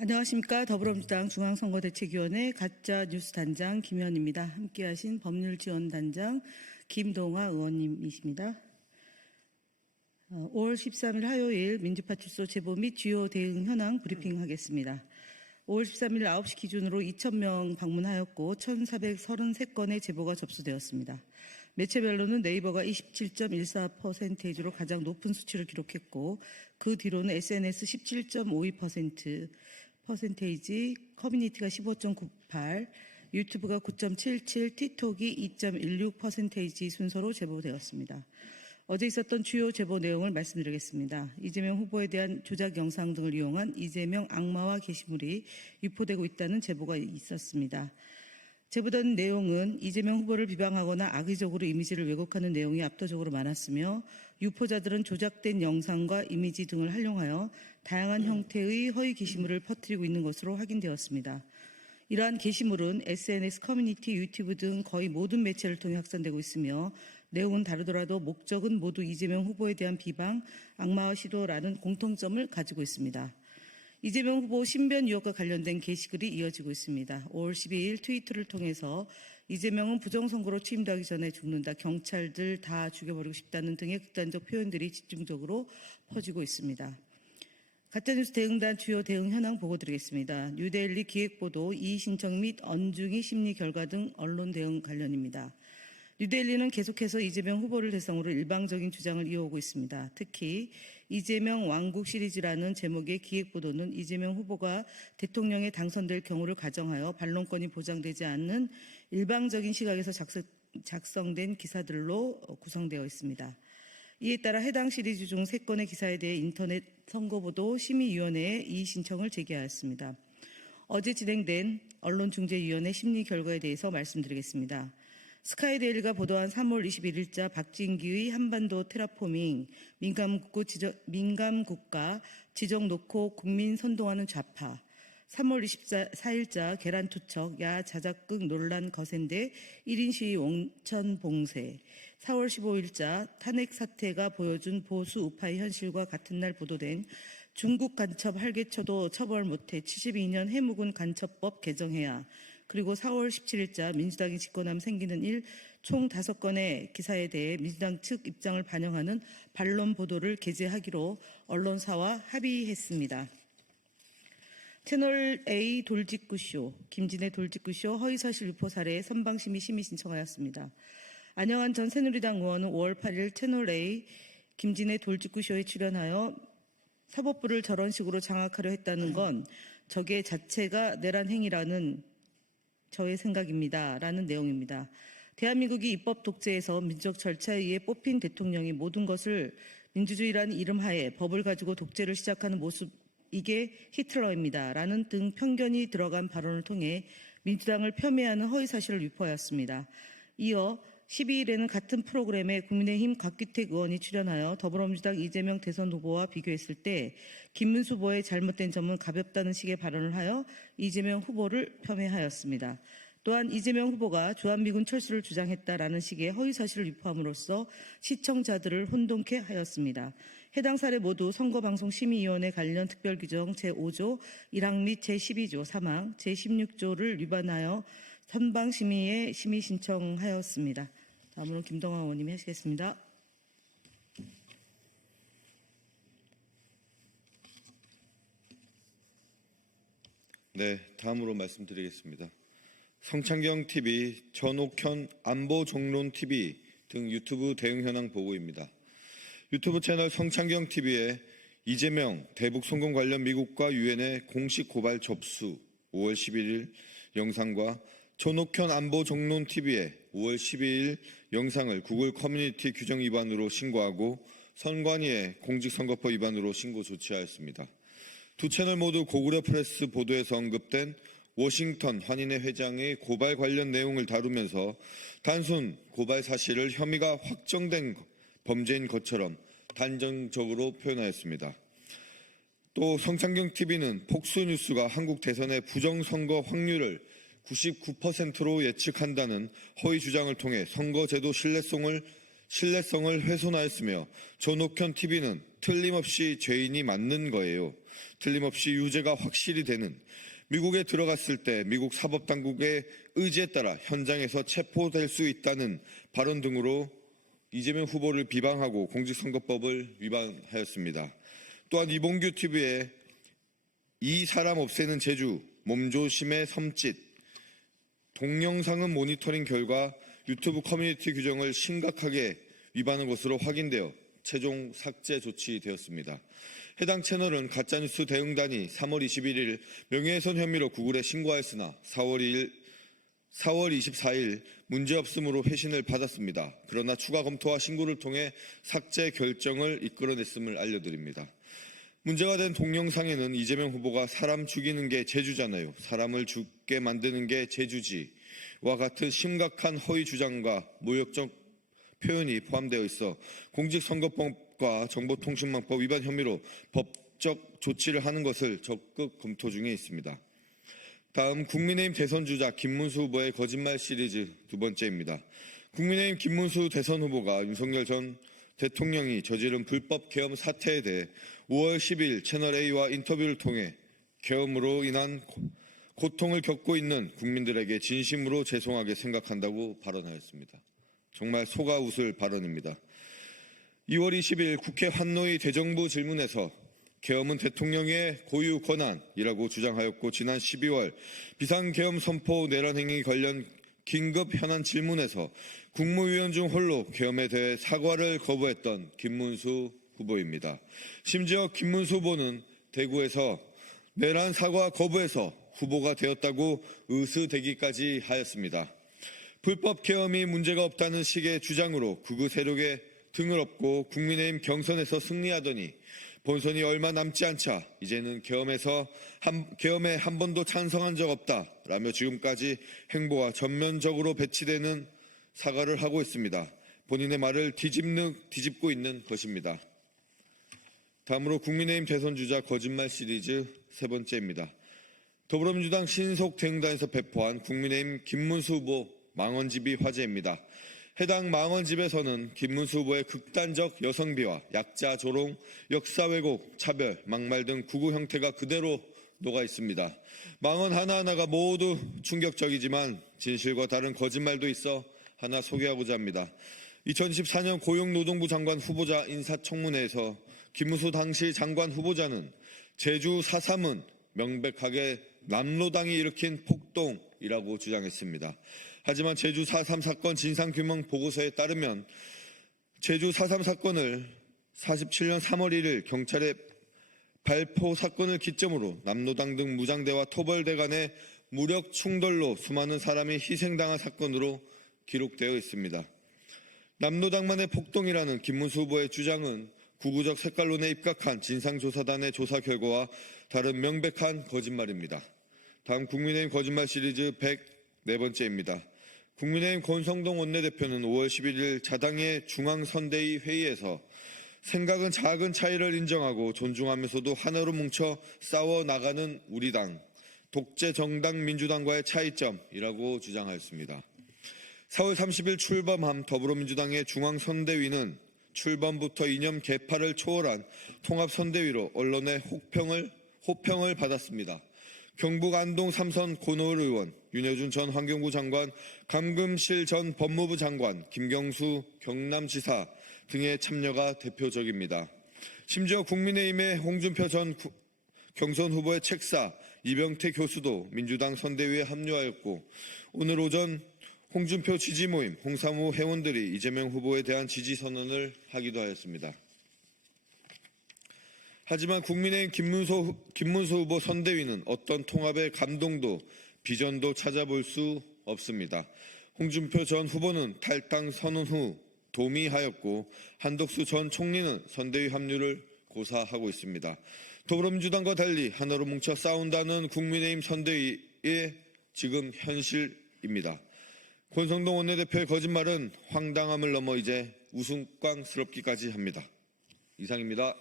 안녕하십니까. 더불어민주당 중앙선거대책위원회 가짜뉴스 단장 김현입니다. 함께하신 법률지원단장 김동화 의원님이십니다. 5월 13일 화요일 민주파출소 제보 및 주요 대응 현황 브리핑하겠습니다. 5월 13일 9시 기준으로 2,000명 방문하였고 1,433건의 제보가 접수되었습니다. 매체별로는 네이버가 27.14%로 가장 높은 수치를 기록했고 그 뒤로는 SNS 17.52%, 커뮤니티가 15.98%, 유튜브가 9.77%, 틱톡이 2.16% 순서로 제보되었습니다. 어제 있었던 주요 제보 내용을 말씀드리겠습니다. 이재명 후보에 대한 조작 영상 등을 이용한 이재명 악마화 게시물이 유포되고 있다는 제보가 있었습니다. 제보된 내용은 이재명 후보를 비방하거나 악의적으로 이미지를 왜곡하는 내용이 압도적으로 많았으며 유포자들은 조작된 영상과 이미지 등을 활용하여 다양한 형태의 허위 게시물을 퍼뜨리고 있는 것으로 확인되었습니다. 이러한 게시물은 SNS, 커뮤니티, 유튜브 등 거의 모든 매체를 통해 확산되고 있으며 내용은 다르더라도 목적은 모두 이재명 후보에 대한 비방, 악마화 시도라는 공통점을 가지고 있습니다. 이재명 후보 신변 의혹과 관련된 게시글이 이어지고 있습니다. 5월 12일 트위터를 통해서 이재명은 부정선거로 취임하기 전에 죽는다, 경찰들 다 죽여버리고 싶다는 등의 극단적 표현들이 집중적으로 퍼지고 있습니다. 가짜뉴스 대응단 주요 대응 현황 보고드리겠습니다. 뉴데일리 기획보도, 이의신청 및 언중이 심리 결과 등 언론 대응 관련입니다. 뉴데일리는 계속해서 이재명 후보를 대상으로 일방적인 주장을 이어오고 있습니다. 특히 이재명 왕국 시리즈라는 제목의 기획보도는 이재명 후보가 대통령에 당선될 경우를 가정하여 반론권이 보장되지 않는 일방적인 시각에서 작성된 기사들로 구성되어 있습니다. 이에 따라 해당 시리즈 중 3건의 기사에 대해 인터넷 선거보도 심의위원회에 이의 신청을 제기하였습니다. 어제 진행된 언론중재위원회 심리 결과에 대해서 말씀드리겠습니다. 스카이데일리가 보도한 3월 21일자 박진기의 한반도 테라포밍, 민감국가 지정 놓고 국민 선동하는 좌파, 3월 24일자 계란투척, 야 자작극 논란 거센데 1인 시위 온천 봉쇄, 4월 15일자 탄핵 사태가 보여준 보수 우파의 현실과 같은 날 보도된 중국 간첩 할개쳐도 처벌 못해 72년 해묵은 간첩법 개정해야, 그리고 4월 17일자 민주당이 집권하면 생기는 일 총 5건의 기사에 대해 민주당 측 입장을 반영하는 반론 보도를 게재하기로 언론사와 합의했습니다. 채널A 돌직구쇼, 김진애 돌직구쇼 허위사실 유포 사례 선방심의 심의 신청하였습니다. 안영한 전 새누리당 의원은 5월 8일 채널A 김진애 돌직구쇼에 출연하여 사법부를 저런 식으로 장악하려 했다는 건 저게 자체가 내란 행위라는 저의 생각입니다. 라는 내용입니다. 대한민국이 입법 독재에서 민주적 절차에 의해 뽑힌 대통령이 모든 것을 민주주의라는 이름 하에 법을 가지고 독재를 시작하는 모습, 이게 히틀러입니다. 라는 등 편견이 들어간 발언을 통해 민주당을 폄훼하는 허위사실을 유포하였습니다. 이어 12일에는 같은 프로그램에 국민의힘 곽규택 의원이 출연하여 더불어민주당 이재명 대선 후보와 비교했을 때 김문수 후보의 잘못된 점은 가볍다는 식의 발언을 하여 이재명 후보를 폄훼하였습니다. 또한 이재명 후보가 주한미군 철수를 주장했다라는 식의 허위사실을 유포함으로써 시청자들을 혼동케 하였습니다. 해당 사례 모두 선거방송심의위원회 관련 특별규정 제5조 1항 및 제12조 3항, 제16조를 위반하여 선방심의에 심의 신청하였습니다. 다음으로 김동화 의원님이 하시겠습니다. 네, 다음으로 말씀드리겠습니다. 성창경TV, 전옥현 안보정론TV 등 유튜브 대응 현황 보고입니다. 유튜브 채널 성창경TV에 이재명 대북 송금 관련 미국과 유엔의 공식 고발 접수 5월 11일 영상과 전옥현 안보정론TV에 5월 12일 영상을 구글 커뮤니티 규정 위반으로 신고하고 선관위에 공직선거법 위반으로 신고 조치하였습니다. 두 채널 모두 고구려 프레스 보도에서 언급된 워싱턴 한인회 회장의 고발 관련 내용을 다루면서 단순 고발 사실을 혐의가 확정된 범죄인 것처럼 단정적으로 표현하였습니다. 또 성창경TV는 폭스뉴스가 한국 대선의 부정선거 확률을 99%로 예측한다는 허위 주장을 통해 선거제도 신뢰성을 신뢰성을 훼손하였으며 전옥현 TV는 틀림없이 죄인이 맞는 거예요. 틀림없이 유죄가 확실히 되는, 미국에 들어갔을 때 미국 사법당국의 의지에 따라 현장에서 체포될 수 있다는 발언 등으로 이재명 후보를 비방하고 공직선거법을 위반하였습니다. 또한 이봉규 TV의 이 사람 없애는 재주, 몸조심의 섬짓, 동영상은 모니터링 결과 유튜브 커뮤니티 규정을 심각하게 위반한 것으로 확인되어 최종 삭제 조치되었습니다. 해당 채널은 가짜뉴스 대응단이 3월 21일 명예훼손 혐의로 구글에 신고하였으나 4월 24일 문제없음으로 회신을 받았습니다. 그러나 추가 검토와 신고를 통해 삭제 결정을 이끌어냈음을 알려드립니다. 문제가 된 동영상에는 이재명 후보가 사람 죽이는 게 재주잖아요. 사람을 죽게 만드는 게 재주지와 같은 심각한 허위 주장과 모욕적 표현이 포함되어 있어 공직선거법과 정보통신망법 위반 혐의로 법적 조치를 하는 것을 적극 검토 중에 있습니다. 다음 국민의힘 대선주자 김문수 후보의 거짓말 시리즈 두 번째입니다. 국민의힘 김문수 대선 후보가 윤석열 전 대통령이 저지른 불법 계엄 사태에 대해 5월 10일 채널A와 인터뷰를 통해 계엄으로 인한 고통을 겪고 있는 국민들에게 진심으로 죄송하게 생각한다고 발언하였습니다. 정말 속아 웃을 발언입니다. 2월 20일 국회 환노위 대정부 질문에서 계엄은 대통령의 고유 권한이라고 주장하였고, 지난 12월 비상계엄 선포 내란 행위 관련 긴급 현안 질문에서 국무위원 중 홀로 계엄에 대해 사과를 거부했던 김문수 후보입니다. 심지어 김문수 후보는 대구에서 내란 사과 거부해서 후보가 되었다고 으스대기까지 하였습니다. 불법 계엄이 문제가 없다는 식의 주장으로 극우 세력에 등을 업고 국민의힘 경선에서 승리하더니 본선이 얼마 남지 않자 이제는 계엄에 한 번도 찬성한 적 없다라며 지금까지 행보와 전면적으로 배치되는 사과를 하고 있습니다. 본인의 말을 뒤집고 있는 것입니다. 다음으로 국민의힘 대선주자 거짓말 시리즈 세 번째입니다. 더불어민주당 신속 대응단에서 배포한 국민의힘 김문수 후보 망언집이 화제입니다. 해당 망언집에서는 김문수 후보의 극단적 여성비화, 약자 조롱, 역사 왜곡, 차별, 막말 등 구구 형태가 그대로 녹아 있습니다. 망언 하나하나가 모두 충격적이지만 진실과 다른 거짓말도 있어 하나 소개하고자 합니다. 2014년 고용노동부 장관 후보자 인사청문회에서 김문수 당시 장관 후보자는 제주 4.3은 명백하게 남로당이 일으킨 폭동이라고 주장했습니다. 하지만 제주 4.3 사건 진상규명 보고서에 따르면 제주 4.3 사건을 47년 3월 1일 경찰의 발포 사건을 기점으로 남로당 등 무장대와 토벌대 간의 무력 충돌로 수많은 사람이 희생당한 사건으로 기록되어 있습니다. 남로당만의 폭동이라는 김문수 후보의 주장은 구구적 색깔론에 입각한 진상조사단의 조사 결과와 다른 명백한 거짓말입니다. 다음 국민의힘 거짓말 시리즈 104번째입니다. 국민의힘 권성동 원내대표는 5월 11일 자당의 중앙선대위 회의에서 생각은 작은 차이를 인정하고 존중하면서도 하나로 뭉쳐 싸워나가는 우리 당, 독재 정당 민주당과의 차이점이라고 주장하였습니다. 4월 30일 출범한 더불어민주당의 중앙선대위는 출범부터 이념 계파를 초월한 통합선대위로 언론의 호평을 받았습니다. 경북 안동 3선 권오을 의원, 윤여준 전 환경부 장관, 감금실 전 법무부 장관, 김경수 경남지사 등의 참여가 대표적입니다. 심지어 국민의힘의 홍준표 전 경선 후보의 책사 이병태 교수도 민주당 선대위에 합류하였고, 오늘 오전 홍준표 지지 모임 홍사무 회원들이 이재명 후보에 대한 지지 선언을 하기도 하였습니다. 하지만 국민의힘 김문수 후보 선대위는 어떤 통합의 감동도 비전도 찾아볼 수 없습니다. 홍준표 전 후보는 탈당 선언 후 도미하였고, 한덕수 전 총리는 선대위 합류를 고사하고 있습니다. 더불어민주당과 달리 하나로 뭉쳐 싸운다는 국민의힘 선대위의 지금 현실입니다. 권성동 원내대표의 거짓말은 황당함을 넘어 이제 우스꽝스럽기까지 합니다. 이상입니다.